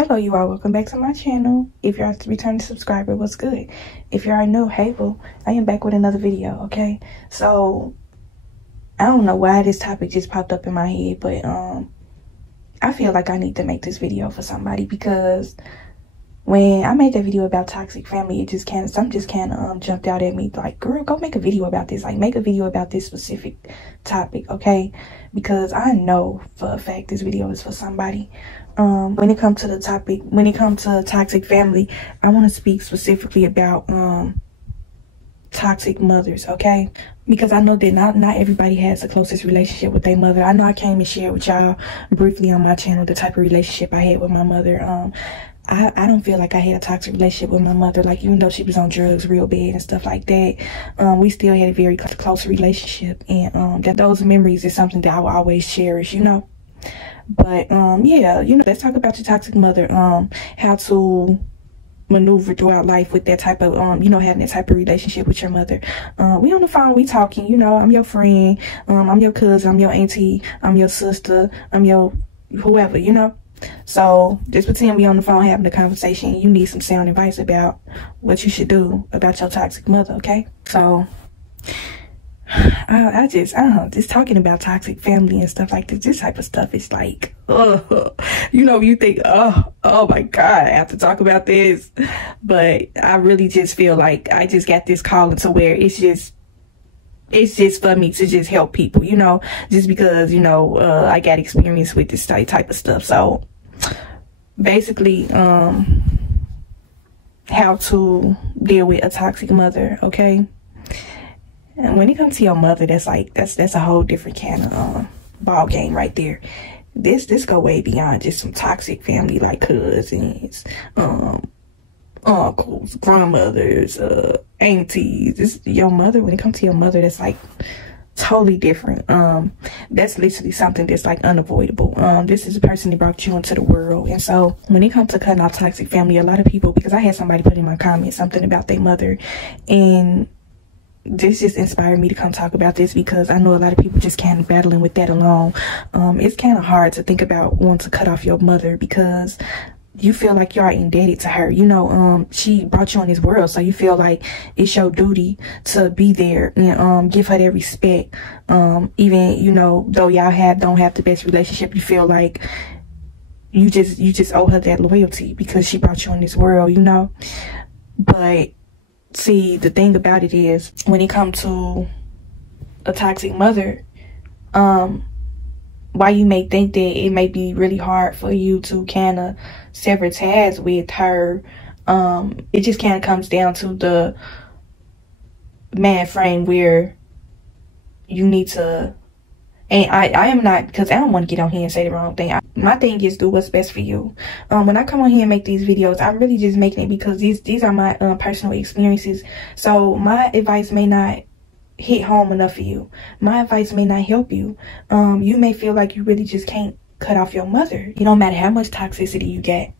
Hello you all, welcome back to my channel. If you're a returning subscriber, what's good? If you already know, hey boo, I am back with another video, okay? So I don't know why this topic just popped up in my head, but I feel like I need to make this video for somebody, because when I made that video about toxic family, something just kind of jumped out at me, like, girl, go make a video about this. Like, make a video about this specific topic, okay? Because I know for a fact this video is for somebody. When it comes to the topic, when it comes to toxic family, I want to speak specifically about toxic mothers, okay? Because I know that not everybody has the closest relationship with their mother. I know I came and shared with y'all briefly on my channel the type of relationship I had with my mother. I don't feel like I had a toxic relationship with my mother. Like, even though she was on drugs real bad and stuff like that, we still had a very close relationship, and that those memories is something that I will always cherish, you know. But yeah, you know, let's talk about your toxic mother, how to maneuver throughout life with that type of you know, having that type of relationship with your mother. We on the phone, we talking, you know, I'm your friend, I'm your cousin, I'm your auntie, I'm your sister, I'm your whoever, you know. So just pretend we on the phone having a conversation. You need some sound advice about what you should do about your toxic mother, okay? So I just talking about toxic family and stuff like this type of stuff is like, you know, you think, oh my God, I have to talk about this. But I really just feel like I just got this calling to where it's just for me to just help people, you know, just because, you know, I got experience with this type of stuff. So basically, how to deal with a toxic mother, okay? And when it comes to your mother, that's a whole different kind of ball game right there. This go way beyond just some toxic family, like cousins, uncles, grandmothers, aunties. Your mother, when it comes to your mother, that's like totally different. That's literally something that's like unavoidable. This is the person that brought you into the world. And so when it comes to cutting off toxic family, a lot of people, because I had somebody put in my comments something about their mother, and this just inspired me to come talk about this, because I know a lot of people just kind of battling with that alone. It's kind of hard to think about wanting to cut off your mother, because you feel like you are indebted to her. You know, she brought you in this world, so you feel like it's your duty to be there and give her that respect. Even, you know, though y'all don't have the best relationship, you feel like you just owe her that loyalty because she brought you in this world, you know. But see, the thing about it is, when it comes to a toxic mother, why you may think that it may be really hard for you to kind of sever ties with her, it just kind of comes down to the man frame where you need to, and I am not, because I don't want to get on here and say the wrong thing. My thing is do what's best for you. When I come on here and make these videos, I'm really just making it because these are my personal experiences. So my advice may not hit home enough for you. My advice may not help you. You may feel like you really just can't cut off your mother. It don't matter how much toxicity you get.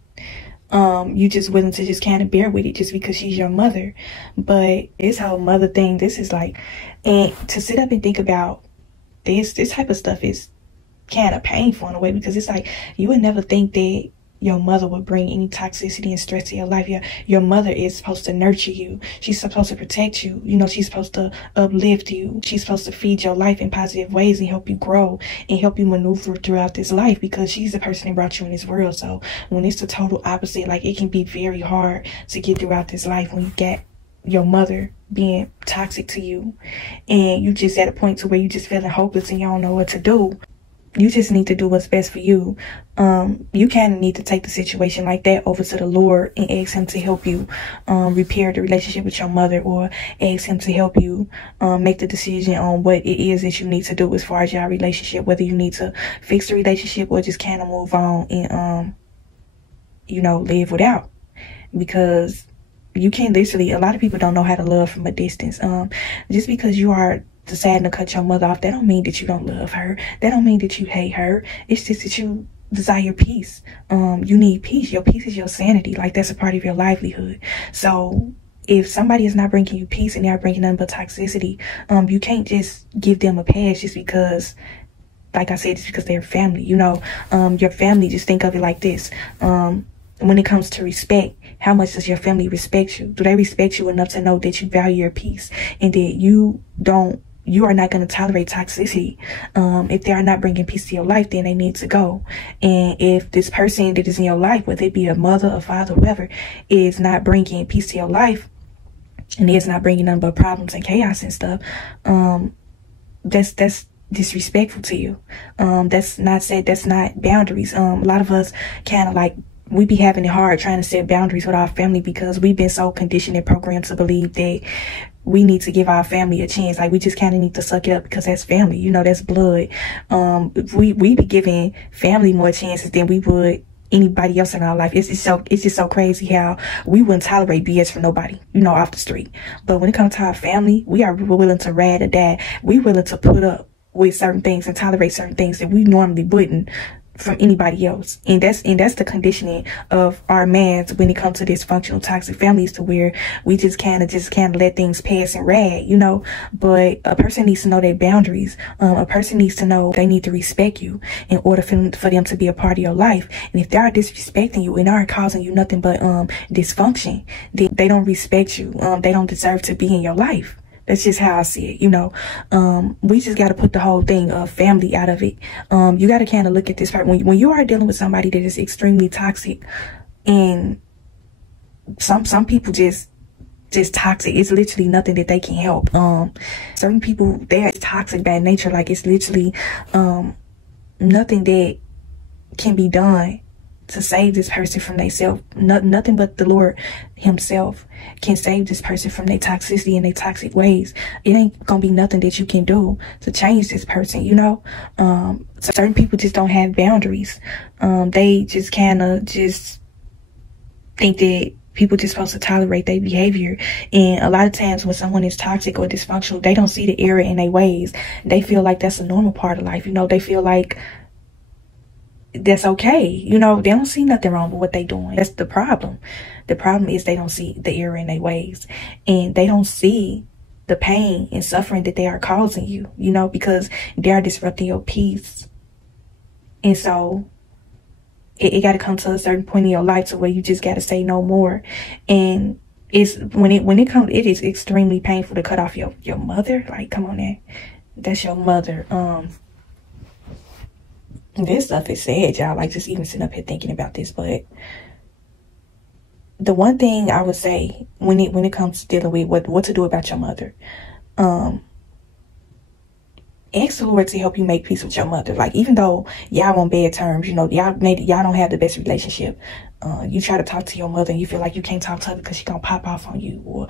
You just willing to just kind of bear with it just because she's your mother. But this whole mother thing, this is like, and to sit up and think about this type of stuff is kind of painful in a way, because it's like you would never think that your mother would bring any toxicity and stress to your life. Your mother is supposed to nurture you. She's supposed to protect you. You know, she's supposed to uplift you. She's supposed to feed your life in positive ways and help you grow and help you maneuver throughout this life, because she's the person that brought you in this world. So when it's the total opposite, like, it can be very hard to get throughout this life when you get your mother being toxic to you, and you just at a point to where you just feeling hopeless and you don't know what to do. You just need to do what's best for you. You kind of need to take the situation like that over to the Lord and ask him to help you repair the relationship with your mother, or ask him to help you make the decision on what it is that you need to do as far as your relationship, whether you need to fix the relationship or just kind of move on and you know, live without. Because you can literally, a lot of people don't know how to love from a distance. Just because you are deciding to cut your mother off, that don't mean that you don't love her. That don't mean that you hate her. It's just that you desire peace. You need peace. Your peace is your sanity. Like, that's a part of your livelihood. So if somebody is not bringing you peace and they are bringing nothing but toxicity, you can't just give them a pass just because, like I said, just because they're family. You know, your family, just think of it like this. when it comes to respect, how much does your family respect you? Do they respect you enough to know that you value your peace and that you are not going to tolerate toxicity? If they are not bringing peace to your life, then they need to go. And if this person that is in your life, whether it be a mother, a father, whoever, is not bringing peace to your life, and is not bringing nothing but problems and chaos and stuff, that's disrespectful to you. That's not boundaries. A lot of us kind of like, we be having it hard trying to set boundaries with our family because we've been so conditioned and programmed to believe that we need to give our family a chance. Like, we just kind of need to suck it up because that's family, you know, that's blood. We be giving family more chances than we would anybody else in our life. It's just so crazy how we wouldn't tolerate BS from nobody, you know, off the street. But when it comes to our family, we're willing to ride or die. We're willing to put up with certain things and tolerate certain things that we normally wouldn't from anybody else. And that's the conditioning of our mans when it comes to dysfunctional toxic families, to where we just kind of let things pass and rag, you know. But a person needs to know their boundaries. A person needs to know they need to respect you in order for them to be a part of your life. And if they are disrespecting you and are causing you nothing but dysfunction, they don't respect you. They don't deserve to be in your life. That's just how I see it, you know. We just got to put the whole thing of family out of it. You got to kind of look at this part. When you are dealing with somebody that is extremely toxic, and some people just toxic, it's literally nothing that they can help. Certain people, they're toxic by nature. Like, it's literally nothing that can be done to save this person from themselves. Nothing but the Lord himself can save this person from their toxicity and their toxic ways. It ain't gonna be nothing that you can do to change this person, you know. Certain people just don't have boundaries. They just kind of just think that people just supposed to tolerate their behavior. And a lot of times when someone is toxic or dysfunctional, they don't see the error in their ways. They feel like that's a normal part of life, you know. They feel like that's okay, you know. They don't see nothing wrong with what they doing. That's the problem. The problem is they don't see the error in their ways, and they don't see the pain and suffering that they are causing you, you know, because they are disrupting your peace. And so it got to come to a certain point in your life to where you just got to say no more. And it's when it comes, it is extremely painful to cut off your mother. Like, come on now, that's your mother. This stuff is sad, y'all. Like, just even sitting up here thinking about this. But the one thing I would say when it comes to dealing with what to do about your mother, ask the Lord to help you make peace with your mother. Like, even though y'all on bad terms, you know, y'all don't have the best relationship. You try to talk to your mother and you feel like you can't talk to her because she gonna pop off on you, or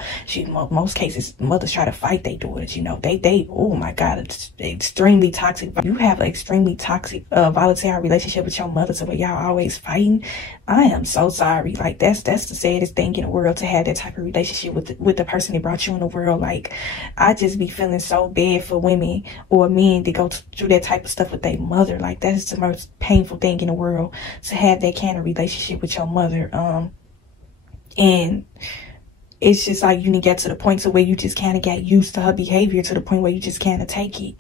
most cases mothers try to fight their daughters, you know. They oh my God, it's extremely toxic. You have an extremely toxic volatile relationship with your mother, so where y'all always fighting. I am so sorry. Like, that's the saddest thing in the world, to have that type of relationship with the person that brought you in the world. Like, I just be feeling so bad for women or men that go through that type of stuff with their mother. Like, that is the most painful thing in the world, to have that kind of relationship with your mother. And it's just like, you need to get to the point to where you just kind of get used to her behavior, to the point where you just kind of take it.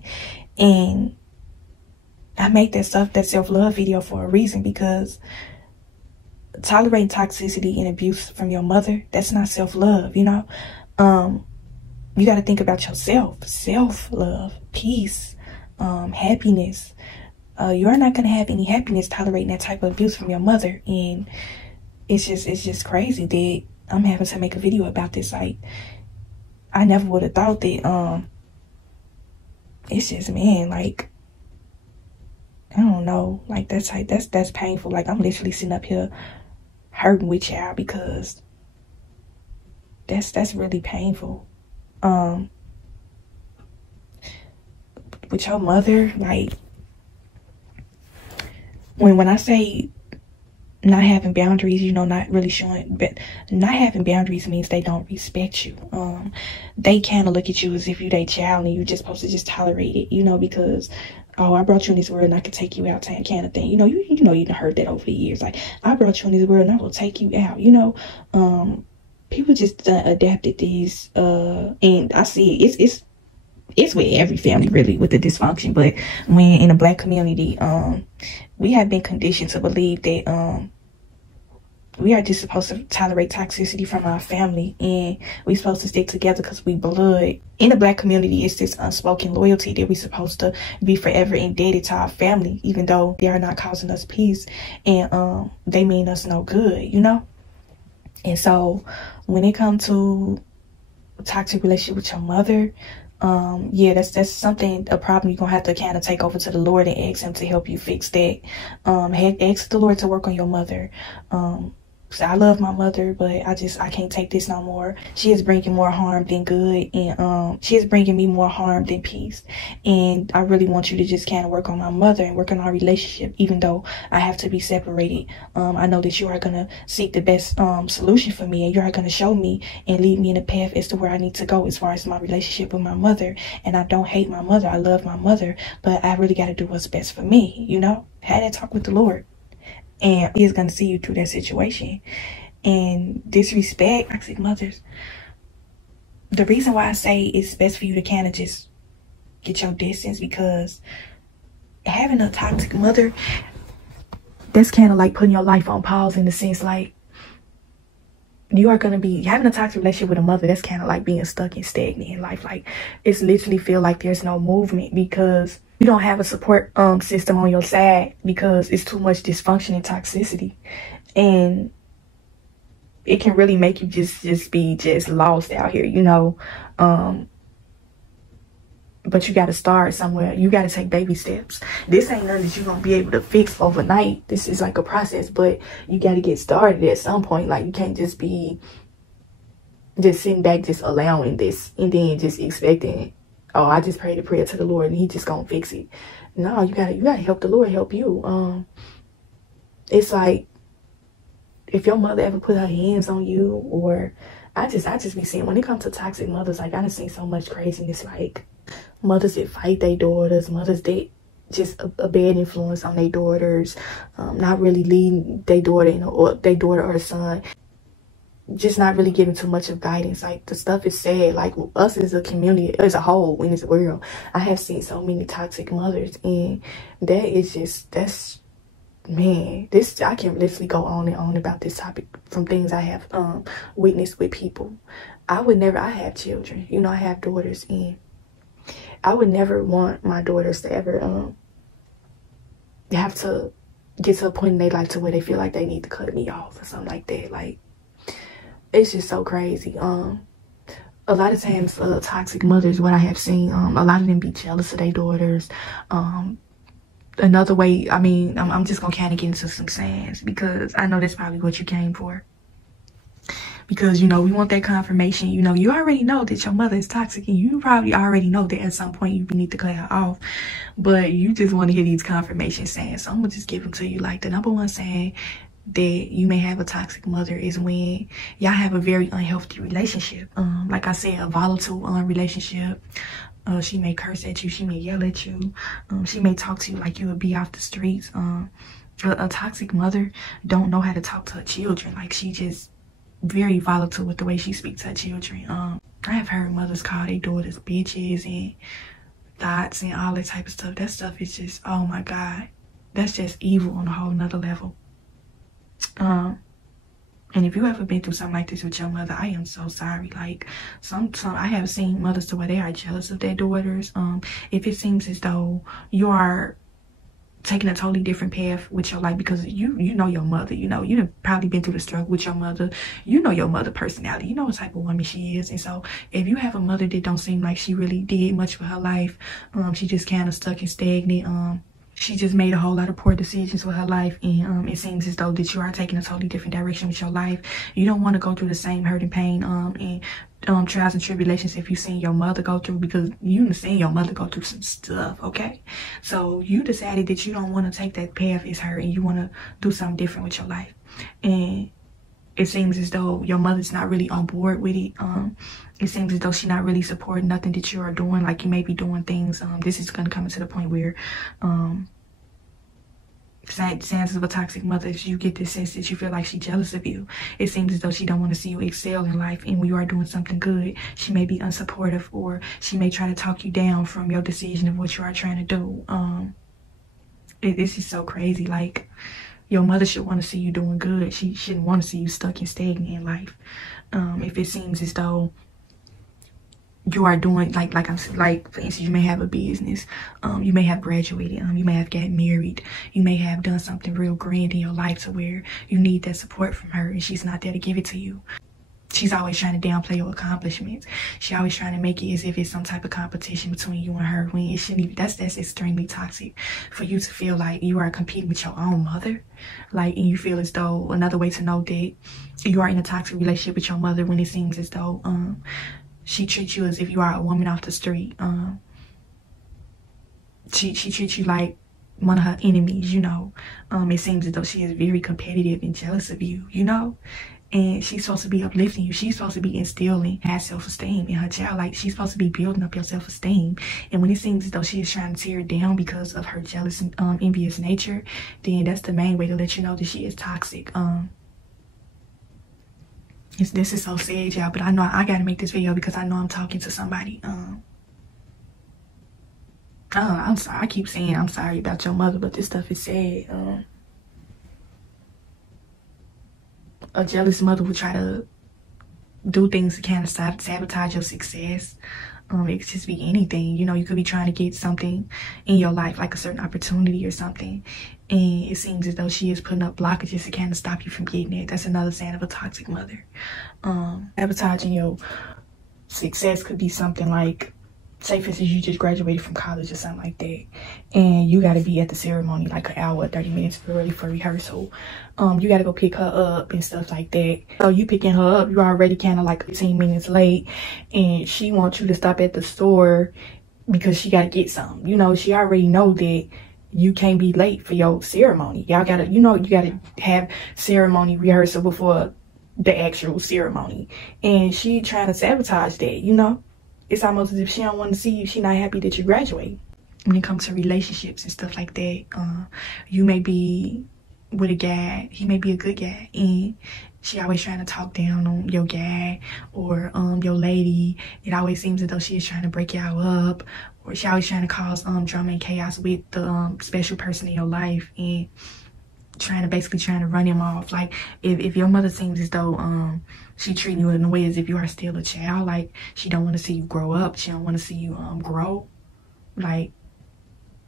And I make that self-love video for a reason, because tolerating toxicity and abuse from your mother, that's not self-love, you know. You got to think about yourself, self-love, peace, happiness. You are not going to have any happiness tolerating that type of abuse from your mother. And it's just crazy that I'm having to make a video about this. Like, I never would have thought that, it's just, man, like, I don't know, like, that's painful. Like, I'm literally sitting up here hurting with y'all, because that's really painful. With your mother, like, when I say not having boundaries, you know, not really showing, but not having boundaries means they don't respect you. They kind of look at you as if you their child and you're just supposed to just tolerate it, you know, because, oh, I brought you in this world and I can take you out, kind of thing. You know, you know, you've heard that over the years. Like, I brought you in this world and I will take you out, you know. People just adapted these, and I see it's with every family, really, with the dysfunction. But when in the Black community, we have been conditioned to believe that we are just supposed to tolerate toxicity from our family, and we're supposed to stick together because we blood. In the Black community, it's this unspoken loyalty that we're supposed to be forever indebted to our family, even though they are not causing us peace, and they mean us no good, you know? And so when it comes to a toxic relationship with your mother, yeah, that's something, a problem you're gonna have to kind of take over to the Lord and ask him to help you fix that. Ask the Lord to work on your mother. So I love my mother, but I can't take this no more. She is bringing more harm than good, and she is bringing me more harm than peace. And I really want you to just kind of work on my mother and work on our relationship, even though I have to be separated. I know that you are gonna seek the best solution for me, and you are gonna show me and lead me in a path as to where I need to go as far as my relationship with my mother. And I don't hate my mother. I love my mother, but I really got to do what's best for me, you know? Had that talk with the Lord. And he is going to see you through that situation. And disrespect toxic mothers. The reason why I say it's best for you to kind of just get your distance, because having a toxic mother, that's kind of like putting your life on pause, in the sense like you are going to be having a toxic relationship with a mother. That's kind of like being stuck and stagnant in life. Like, it's literally feel like there's no movement, because you don't have a support system on your side, because it's too much dysfunction and toxicity, and it can really make you just be lost out here, you know. But you got to start somewhere. You got to take baby steps. This ain't nothing that you're gonna be able to fix overnight. This is like a process, but you got to get started at some point. Like, you can't just be just sitting back, just allowing this, and then just expecting, oh, I just prayed a prayer to the Lord and he just gonna fix it. No, you gotta help the Lord help you. It's like, if your mother ever put her hands on you, or I just be seeing, when it comes to toxic mothers, like, I done seen so much craziness, like mothers that fight their daughters, mothers that just a bad influence on their daughters, not really leading their daughter, or their daughter or son, just not really giving too much of guidance. Like, the stuff is sad. Like, us as a community, as a whole, in this world, I have seen so many toxic mothers, and that is just, that's, man, this, I can literally go on and on about this topic from things I have witnessed with people. I have children, you know, I have daughters, and I would never want my daughters to ever have to get to a point in their life to where they feel like they need to cut me off or something like that. Like, it's just so crazy. A lot of times, toxic mothers, what I have seen, a lot of them be jealous of their daughters. Another way, I mean, I'm just gonna kind of get into some sayings, because I know that's probably what you came for. Because, you know, we want that confirmation. You know, you already know that your mother is toxic, and you probably already know that at some point you need to cut her off. But you just want to hear these confirmation sayings. So I'm gonna just give them to you. Like, the number one saying that you may have a toxic mother is when y'all have a very unhealthy relationship. Like I said, a volatile relationship. She may curse at you, she may yell at you, she may talk to you like you would be off the streets. A toxic mother don't know how to talk to her children. Like, she just very volatile with the way she speaks to her children. I have heard mothers call their daughters bitches and thoughts and all that type of stuff. That stuff is just, oh my God, that's just evil on a whole nother level. And if you ever been through something like this with your mother, I am so sorry. Like, some I have seen mothers to where they are jealous of their daughters. If it seems as though you are taking a totally different path with your life, because you know your mother, you know, you've probably been through the struggle with your mother, you know your mother personality, you know what type of woman she is. And so if you have a mother that don't seem like she really did much for her life, she just kind of stuck and stagnant, she just made a whole lot of poor decisions with her life, and it seems as though that you are taking a totally different direction with your life. You don't want to go through the same hurt and pain and trials and tribulations if you've seen your mother go through, because you've seen your mother go through some stuff, okay? So you decided that you don't want to take that path as her, and you want to do something different with your life. And it seems as though your mother's not really on board with it. It seems as though she's not really supporting nothing that you are doing. Like, you may be doing things. This is going to come to the point where signs of a toxic mother, if you get this sense that you feel like she's jealous of you. It seems as though she don't want to see you excel in life, and when you are doing something good, she may be unsupportive, or she may try to talk you down from your decision of what you are trying to do. This is so crazy. Like, Your mother should want to see you doing good. She shouldn't want to see you stuck and stagnant in life. If it seems as though you are doing like for instance, you may have a business, you may have graduated, you may have gotten married, you may have done something real grand in your life to where you need that support from her, and she's not there to give it to you. She's always trying to downplay your accomplishments. She's always trying to make it as if it's some type of competition between you and her, when it shouldn't even. That's extremely toxic, for you to feel like you are competing with your own mother, like, and you feel as though, another way to know that you are in a toxic relationship with your mother, when it seems as though she treats you as if you are a woman off the street. She treats you like one of her enemies, you know. It seems as though she is very competitive and jealous of you, you know. And she's supposed to be uplifting you. She's supposed to be instilling high self-esteem in her child. Like, she's supposed to be building up your self-esteem. And when it seems as though she is trying to tear it down because of her jealous and envious nature, then that's the main way to let you know that she is toxic. This is so sad, y'all, but I know I gotta make this video because I know I'm talking to somebody. I'm sorry. I keep saying I'm sorry about your mother, but this stuff is sad. A jealous mother would try to do things to kind of sabotage your success. It could just be anything, you know. You could be trying to get something in your life, like a certain opportunity or something, and it seems as though she is putting up blockages to kind of stop you from getting it. That's another sign of a toxic mother. Sabotaging your success could be something like, say for instance, you just graduated from college or something like that, and you got to be at the ceremony like an hour, 30 minutes early for rehearsal. You got to go pick her up and stuff like that. So you picking her up, you're already kind of like 15 minutes late, and she wants you to stop at the store because she got to get something. You know, she already know that you can't be late for your ceremony. Y'all got to, you know, you got to have ceremony rehearsal before the actual ceremony, and she trying to sabotage that, you know. It's almost as if she don't want to see you. She not happy that you graduate. When it comes to relationships and stuff like that, you may be with a guy, he may be a good guy, and she always trying to talk down on your guy or your lady. It always seems as though she is trying to break y'all up, or she always trying to cause drama and chaos with the special person in your life, and basically trying to run him off. Like, if your mother seems as though she treating you in a way as if you are still a child, like she don't want to see you grow up, she don't want to see you grow, like,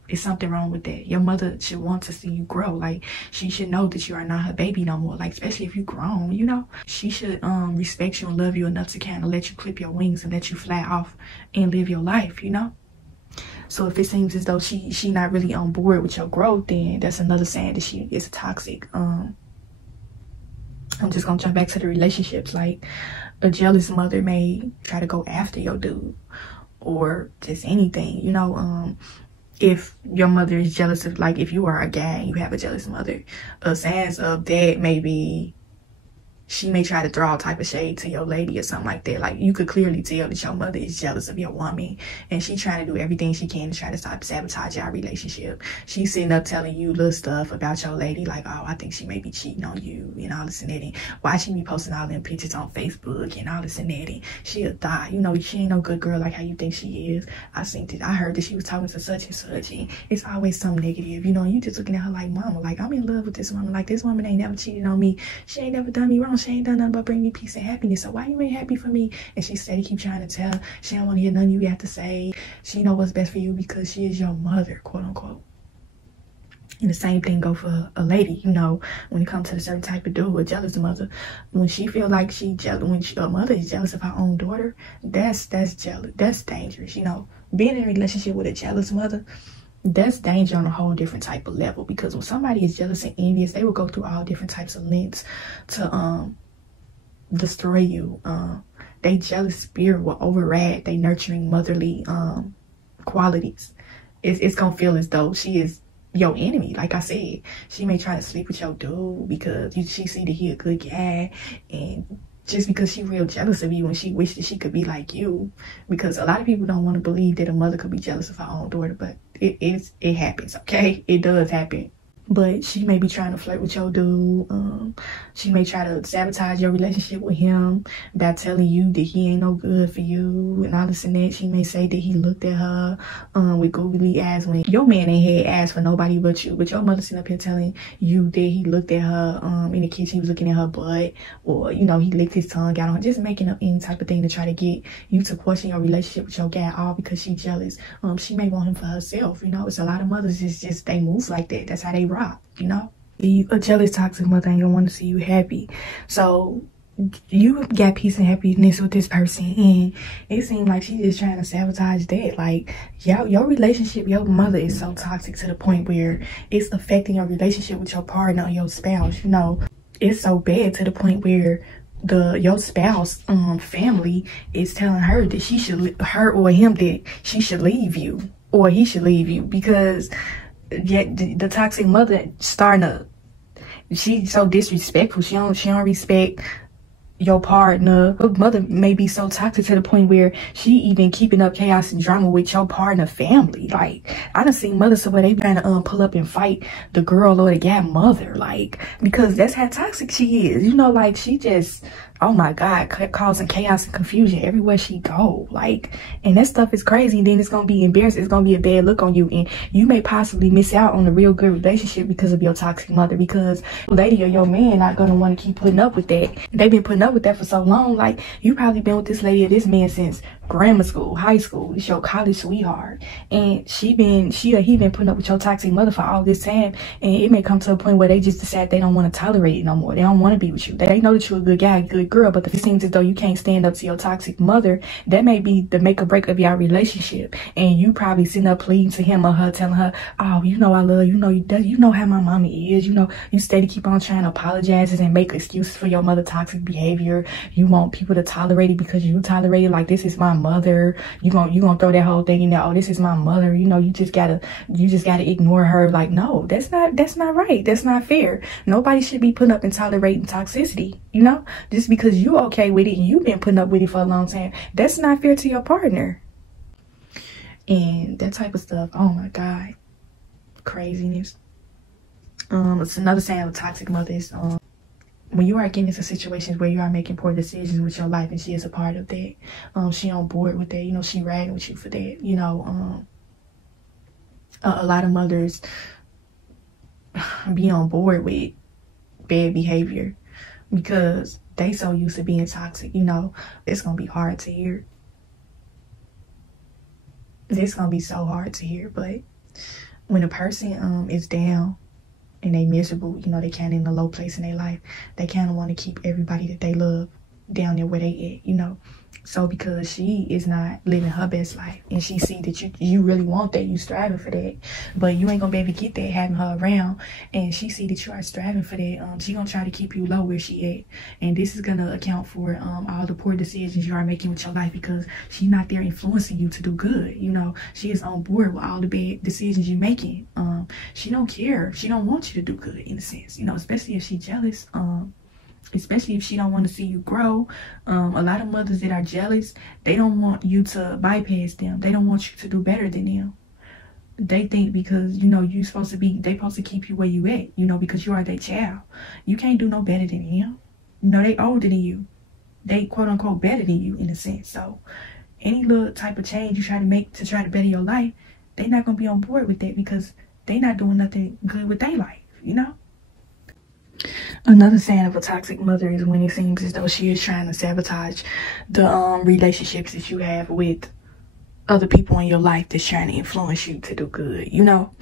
it's something wrong with that. Your mother should want to see you grow. Like, she should know that you are not her baby no more, like, especially if you grown, you know. She should respect you and love you enough to kind of let you clip your wings and let you fly off and live your life, you know. So if it seems as though she not really on board with your growth, then that's another sign that she is toxic. I'm just gonna jump back to the relationships. Like, a jealous mother may try to go after your dude, or just anything, you know. If your mother is jealous of, like, if you are a guy and you have a jealous mother, signs of that may be she may try to throw all type of shade to your lady or something like that. Like, you could clearly tell that your mother is jealous of your woman, and she trying to do everything she can to try to sabotage our relationship. She's sitting up telling you little stuff about your lady, like, oh, I think she may be cheating on you and all this and that, and why she be posting all them pictures on Facebook and all this and that, and she a thought, you know, she ain't no good girl like how you think she is. I heard that she was talking to such and such, and it's always something negative, you know, and you just looking at her like, mama, like, I'm in love with this woman. Like, this woman ain't never cheated on me. She ain't never done me wrong. She ain't done nothing but bring me peace and happiness. So why you ain't happy for me? And she steady keep trying to tell. She don't want to hear nothing you got to say. She know what's best for you because she is your mother, quote unquote. And the same thing go for a lady, you know, when it comes to a certain type of dude, a jealous mother. When she feel like she jealous, when a mother is jealous of her own daughter, that's jealous. That's dangerous, you know. Being in a relationship with a jealous mother, that's danger on a whole different type of level, because when somebody is jealous and envious, they will go through all different types of lengths to destroy you. They jealous spirit will override they nurturing motherly qualities. It's gonna feel as though she is your enemy. Like I said, she may try to sleep with your dude because she see that he a good guy, and just because she real jealous of you and she wish that she could be like you. Because a lot of people don't want to believe that a mother could be jealous of her own daughter, but it happens, okay? It does happen. but she may be trying to flirt with your dude. She may try to sabotage your relationship with him by telling you that he ain't no good for you and all this and that. She may say that he looked at her with googly eyes when your man ain't had eyes for nobody but you. But your mother sitting up here telling you that he looked at her in the kitchen, he was looking at her butt, or you know, he licked his tongue out on her, just making up any type of thing to try to get you to question your relationship with your guy, all because she jealous. She may want him for herself. You know, it's a lot of mothers, it's just they move like that. That's how they rock, you know. A jealous, toxic mother ain't gonna want to see you happy. So you got peace and happiness with this person, and it seems like she's just trying to sabotage that. Like, your relationship, your mother is so toxic to the point where it's affecting your relationship with your partner or your spouse. You know, it's so bad to the point where your spouse family is telling her that she should, her or him, that she should leave you or he should leave you, because yet the toxic mother starting to, she's so disrespectful. She don't respect your partner. Her mother may be so toxic to the point where she even keeping up chaos and drama with your partner family. Like, I done seen mothers where they trying to pull up and fight the girl or the guy mother, like, because that's how toxic she is. You know, like, she just, oh my God, causing chaos and confusion everywhere she go. Like, and that stuff is crazy. And then it's gonna be embarrassing. It's gonna be a bad look on you, and you may possibly miss out on a real good relationship because of your toxic mother, because lady or your man not gonna want to keep putting up with that. They've been putting up with that for so long. Like, you probably been with this lady or this man since grammar school, high school. It's your college sweetheart, and he been putting up with your toxic mother for all this time, and it may come to a point where they just decide they don't want to tolerate it no more. They don't want to be with you. They know that you're a good guy, a good girl, but if it seems as though you can't stand up to your toxic mother, that may be the make or break of your relationship. And you probably sitting up pleading to him or her, telling her, oh, you know I love you, you know how my mommy is, you know, you steady keep on trying to apologize and make excuses for your mother toxic behavior. You want people to tolerate it because you tolerate it, like, this is my mother. You gonna throw that whole thing in there, oh, this is my mother, you know, you just gotta ignore her. Like, no, that's not right. That's not fair. Nobody should be putting up and tolerating toxicity, you know, just because you okay with it and you've been putting up with it for a long time. That's not fair to your partner. And that type of stuff, oh my God, craziness. It's another sign of a toxic mother is when you are getting into situations where you are making poor decisions with your life, and she is a part of that. She on board with that, you know, she ragging with you for that, you know. A lot of mothers be on board with bad behavior because they so used to being toxic. You know, it's gonna be hard to hear. It's gonna be so hard to hear, but when a person is down and they miserable, you know, they kind of in a low place in their life, they kind of want to keep everybody that they love down there where they at, you know. So because she is not living her best life, and she see that you really want that, you striving for that, but you ain't gonna be able to get that having her around, and she see that you are striving for that, she gonna try to keep you low where she at. And this is gonna account for all the poor decisions you are making with your life, because she's not there influencing you to do good. You know, she is on board with all the bad decisions you're making. She don't care. She don't want you to do good, in a sense, you know, especially if she's jealous. Especially if she don't want to see you grow. A lot of mothers that are jealous, they don't want you to bypass them. They don't want you to do better than them. They think because, you know, they supposed to keep you where you at, you know, because you are their child. You can't do no better than them. You know, they older than you. They quote unquote better than you, in a sense. So any little type of change you try to make to try to better your life, they not going to be on board with that, because they not doing nothing good with their life, you know. Another sign of a toxic mother is when it seems as though she is trying to sabotage the relationships that you have with other people in your life that's trying to influence you to do good, you know.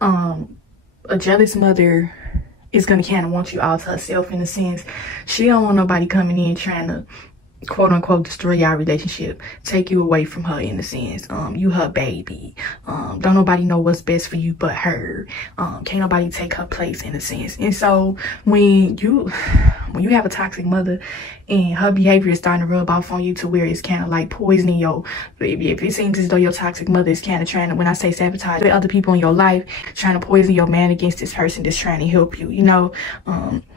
A jealous mother is going to kind of want you all to herself, in a sense. She don't want nobody coming in trying to quote unquote destroy your relationship, take you away from her, in a sense. You her baby. Don't nobody know what's best for you but her. Can't nobody take her place, in a sense. And so when you have a toxic mother and her behavior is starting to rub off on you to where it's kind of like poisoning your baby, if it seems as though your toxic mother is kind of trying to, when I say sabotage, with other people in your life, trying to poison your man against this person that's trying to help you, you know.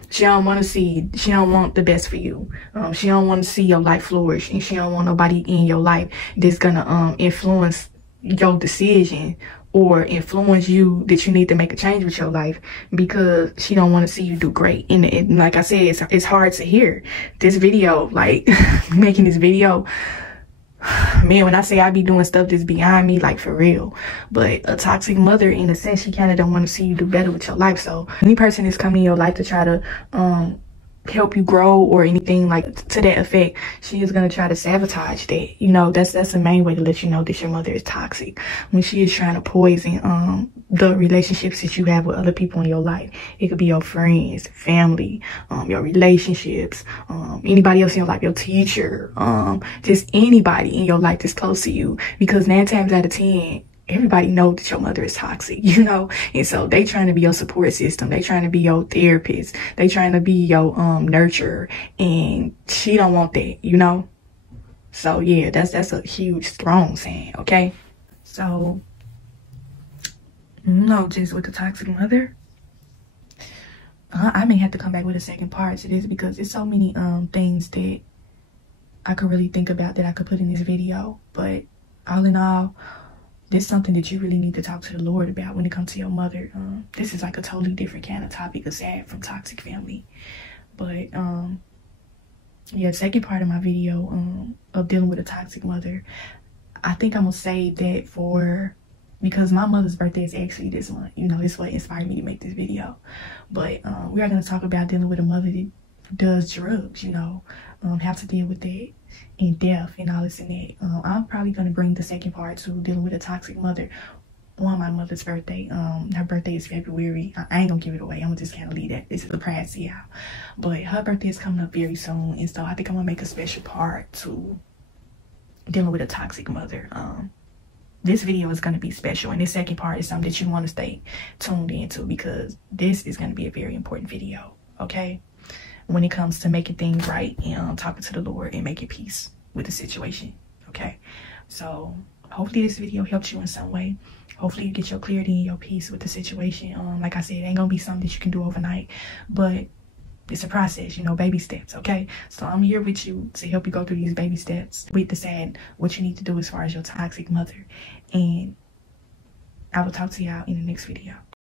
She don't want the best for you. She don't want to see your life flourish, and she don't want nobody in your life that's gonna influence your decision or influence you that you need to make a change with your life, because she don't want to see you do great. And like I said, it's hard to hear this video, like making this video. Man, when I say I be doing stuff that's behind me, like for real. But a toxic mother, in a sense, she kind of don't want to see you do better with your life. So any person that's coming in your life to try to help you grow or anything like to that effect, she is going to try to sabotage that. You know, that's the main way to let you know that your mother is toxic, when she is trying to poison the relationships that you have with other people in your life. It could be your friends, family, your relationships, anybody else in your life, your teacher, just anybody in your life that's close to you, because 9 times out of 10 everybody knows that your mother is toxic, you know. And so they trying to be your support system, they trying to be your therapist, they trying to be your nurturer, and she don't want that, you know. So yeah, that's a huge strong saying. Okay, so no, just with the toxic mother, I may have to come back with a second part to this, because there's so many things that I could really think about that I could put in this video. But all in all, this is something that you really need to talk to the Lord about when it comes to your mother. This is like a totally different kind of topic, aside from toxic family. But yeah, second part of my video of dealing with a toxic mother, I think I'm gonna save that for, because my mother's birthday is actually this month. You know, it's what inspired me to make this video. But we are gonna talk about dealing with a mother that does drugs, you know, have to deal with that, and death and all this and that. I'm probably going to bring the second part to dealing with a toxic mother on my mother's birthday. Her birthday is February. I ain't gonna give it away. I'm gonna just kind of leave that. This is a surprise to y'all. But her birthday is coming up very soon, and so I think I'm gonna make a special part to dealing with a toxic mother. This video is going to be special, and this second part is something that you want to stay tuned into, because this is going to be a very important video, okay, when it comes to making things right and talking to the Lord and making peace with the situation. Okay, so hopefully this video helped you in some way. Hopefully you get your clarity and your peace with the situation. Like I said, it ain't gonna be something that you can do overnight, but it's a process, you know, baby steps. Okay, so I'm here with you to help you go through these baby steps, with decide what you need to do as far as your toxic mother. And I will talk to y'all in the next video.